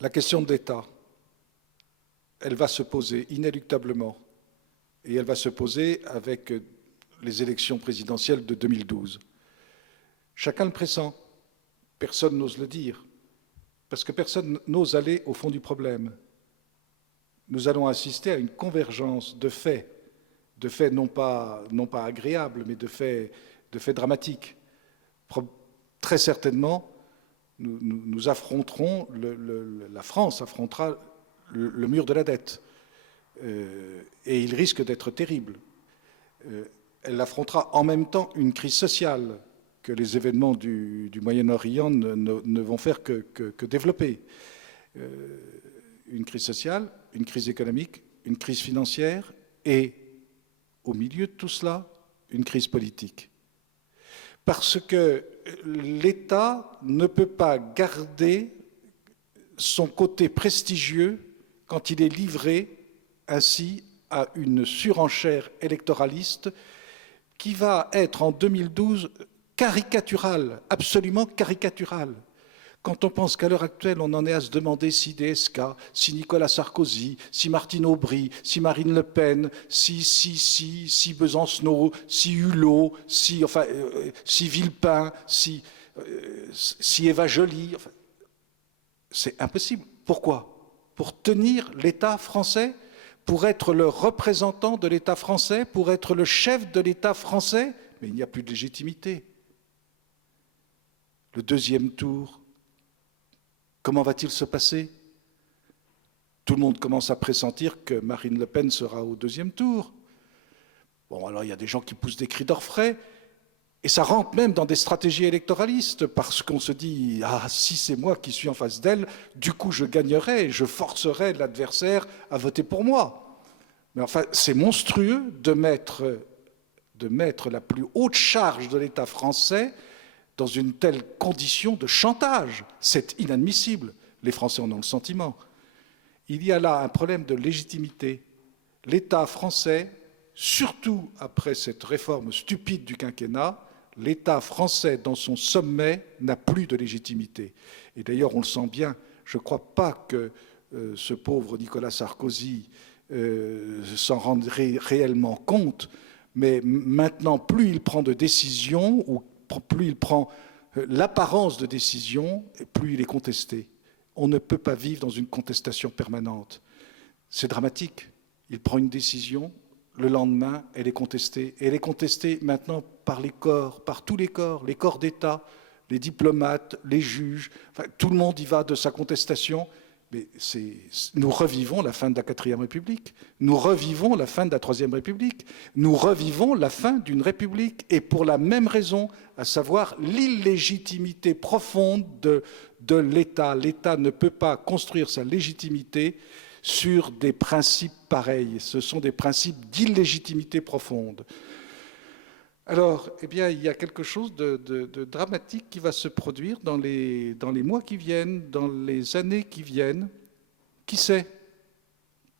La question de l'État, elle va se poser inéluctablement, et elle va se poser avec les élections présidentielles de 2012. Chacun le pressent, personne n'ose le dire, parce que personne n'ose aller au fond du problème. Nous allons assister à une convergence de faits non pas agréables, mais de faits dramatiques. Très certainement, nous affronterons, la France affrontera le mur de la dette. Et il risque d'être terrible. Elle affrontera en même temps une crise sociale que les événements du Moyen-Orient ne vont faire que développer. Une crise sociale, une crise économique, une crise financière et, au milieu de tout cela, une crise politique. Parce que l'État ne peut pas garder son côté prestigieux quand il est livré ainsi à une surenchère électoraliste qui va être en 2012 caricaturale, absolument caricaturale. Quand on pense qu'à l'heure actuelle, on en est à se demander si DSK, si Nicolas Sarkozy, si Martine Aubry, si Marine Le Pen, si Besancenot, si Hulot, si Villepin, si Eva Joly, enfin, c'est impossible. Pourquoi? Pour tenir l'État français, pour être le représentant de l'État français, pour être le chef de l'État français, mais il n'y a plus de légitimité. Le deuxième tour, comment va-t-il se passer? Tout le monde commence à pressentir que Marine Le Pen sera au deuxième tour. Bon, alors il y a des gens qui poussent des cris d'orfraie, et ça rentre même dans des stratégies électoralistes, parce qu'on se dit « Ah, si c'est moi qui suis en face d'elle, du coup je gagnerai, je forcerai l'adversaire à voter pour moi. » Mais enfin, c'est monstrueux de mettre la plus haute charge de l'État français dans une telle condition de chantage. C'est inadmissible. Les Français en ont le sentiment. Il y a là un problème de légitimité. L'État français, surtout après cette réforme stupide du quinquennat, l'État français, dans son sommet, n'a plus de légitimité. Et d'ailleurs, on le sent bien, je ne crois pas que ce pauvre Nicolas Sarkozy s'en rendrait réellement compte, mais maintenant, plus il prend de décisions, ou plus il prend l'apparence de décision, plus il est contesté. On ne peut pas vivre dans une contestation permanente. C'est dramatique. Il prend une décision, le lendemain, elle est contestée. Et elle est contestée maintenant par les corps, par tous les corps d'État, les diplomates, les juges, enfin, tout le monde y va de sa contestation. Mais nous revivons la fin de la 4e République, nous revivons la fin de la 3e République, nous revivons la fin d'une République, et pour la même raison, à savoir l'illégitimité profonde de l'État. L'État ne peut pas construire sa légitimité sur des principes pareils. Ce sont des principes d'illégitimité profonde. Alors, eh bien, il y a quelque chose de dramatique qui va se produire dans les mois qui viennent, dans les années qui viennent. Qui sait?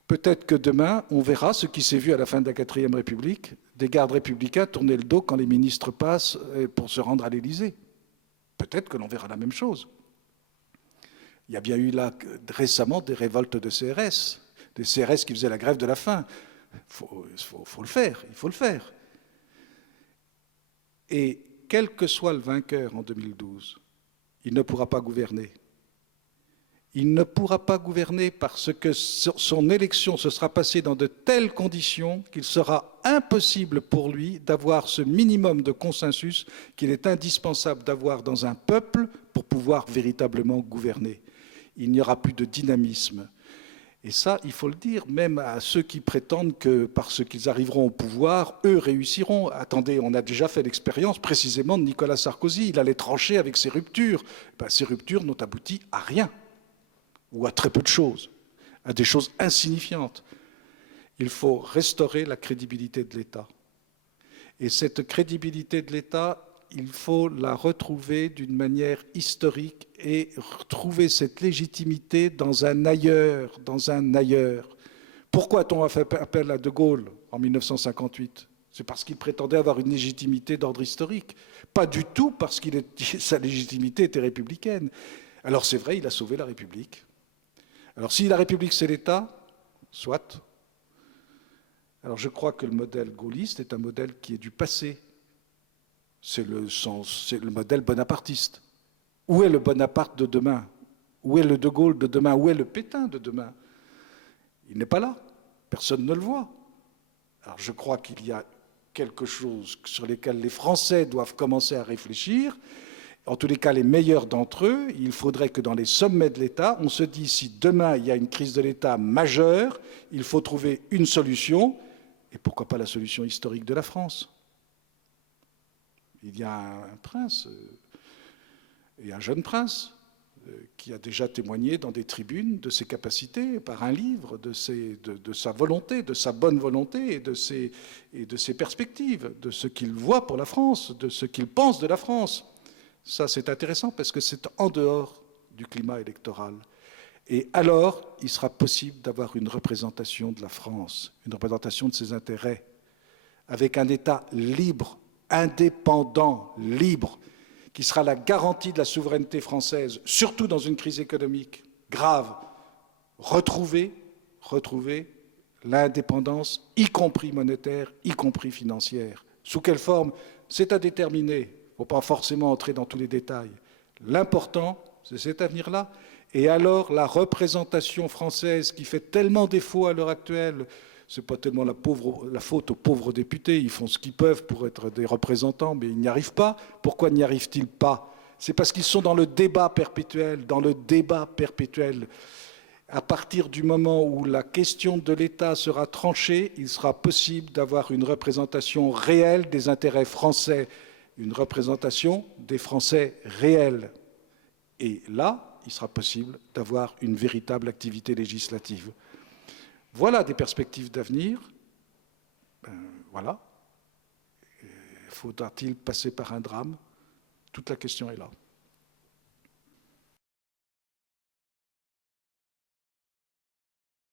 Peut-être que demain, on verra ce qui s'est vu à la fin de la 4e République, des gardes républicains tourner le dos quand les ministres passent pour se rendre à l'Élysée. Peut-être que l'on verra la même chose. Il y a bien eu là récemment des révoltes de CRS, des CRS qui faisaient la grève de la faim. Faut le faire, il faut le faire. Et quel que soit le vainqueur en 2012, il ne pourra pas gouverner. Il ne pourra pas gouverner parce que son élection se sera passée dans de telles conditions qu'il sera impossible pour lui d'avoir ce minimum de consensus qu'il est indispensable d'avoir dans un peuple pour pouvoir véritablement gouverner. Il n'y aura plus de dynamisme. Et ça, il faut le dire, même à ceux qui prétendent que parce qu'ils arriveront au pouvoir, eux réussiront. Attendez, on a déjà fait l'expérience précisément de Nicolas Sarkozy. Il allait trancher avec ses ruptures. Ben, ces ruptures n'ont abouti à rien, ou à très peu de choses, à des choses insignifiantes. Il faut restaurer la crédibilité de l'État. Et cette crédibilité de l'État, il faut la retrouver d'une manière historique et retrouver cette légitimité dans un ailleurs, Pourquoi a-t-on fait appel à De Gaulle en 1958? C'est parce qu'il prétendait avoir une légitimité d'ordre historique. Pas du tout parce que sa légitimité était républicaine. Alors c'est vrai, il a sauvé la République. Alors si la République c'est l'État, soit. Alors je crois que le modèle gaulliste est un modèle qui est du passé. C'est le modèle bonapartiste. Où est le Bonaparte de demain? Où est le De Gaulle de demain? Où est le Pétain de demain? Il n'est pas là. Personne ne le voit. Alors je crois qu'il y a quelque chose sur lequel les Français doivent commencer à réfléchir. En tous les cas, les meilleurs d'entre eux, il faudrait que dans les sommets de l'État, on se dise si demain il y a une crise de l'État majeure, il faut trouver une solution, et pourquoi pas la solution historique de la France. Il y a un prince, et un jeune prince, qui a déjà témoigné dans des tribunes de ses capacités, par un livre, de sa volonté, de sa bonne volonté et de ses perspectives, de ce qu'il voit pour la France, de ce qu'il pense de la France. Ça, c'est intéressant parce que c'est en dehors du climat électoral. Et alors, il sera possible d'avoir une représentation de la France, une représentation de ses intérêts, avec un État libre, indépendant, libre, qui sera la garantie de la souveraineté française, surtout dans une crise économique grave. Retrouver l'indépendance, y compris monétaire, y compris financière. Sous quelle forme? C'est à déterminer. Il ne faut pas forcément entrer dans tous les détails. L'important, c'est cet avenir-là. Et alors, la représentation française qui fait tellement défaut à l'heure actuelle, ce n'est pas tellement la faute aux pauvres députés, ils font ce qu'ils peuvent pour être des représentants, mais ils n'y arrivent pas. Pourquoi n'y arrivent-ils pas? C'est parce qu'ils sont dans le débat perpétuel, À partir du moment où la question de l'État sera tranchée, il sera possible d'avoir une représentation réelle des intérêts français, une représentation des Français réels. Et là, il sera possible d'avoir une véritable activité législative. Voilà des perspectives d'avenir. Voilà. Faudra-t-il passer par un drame? Toute la question est là.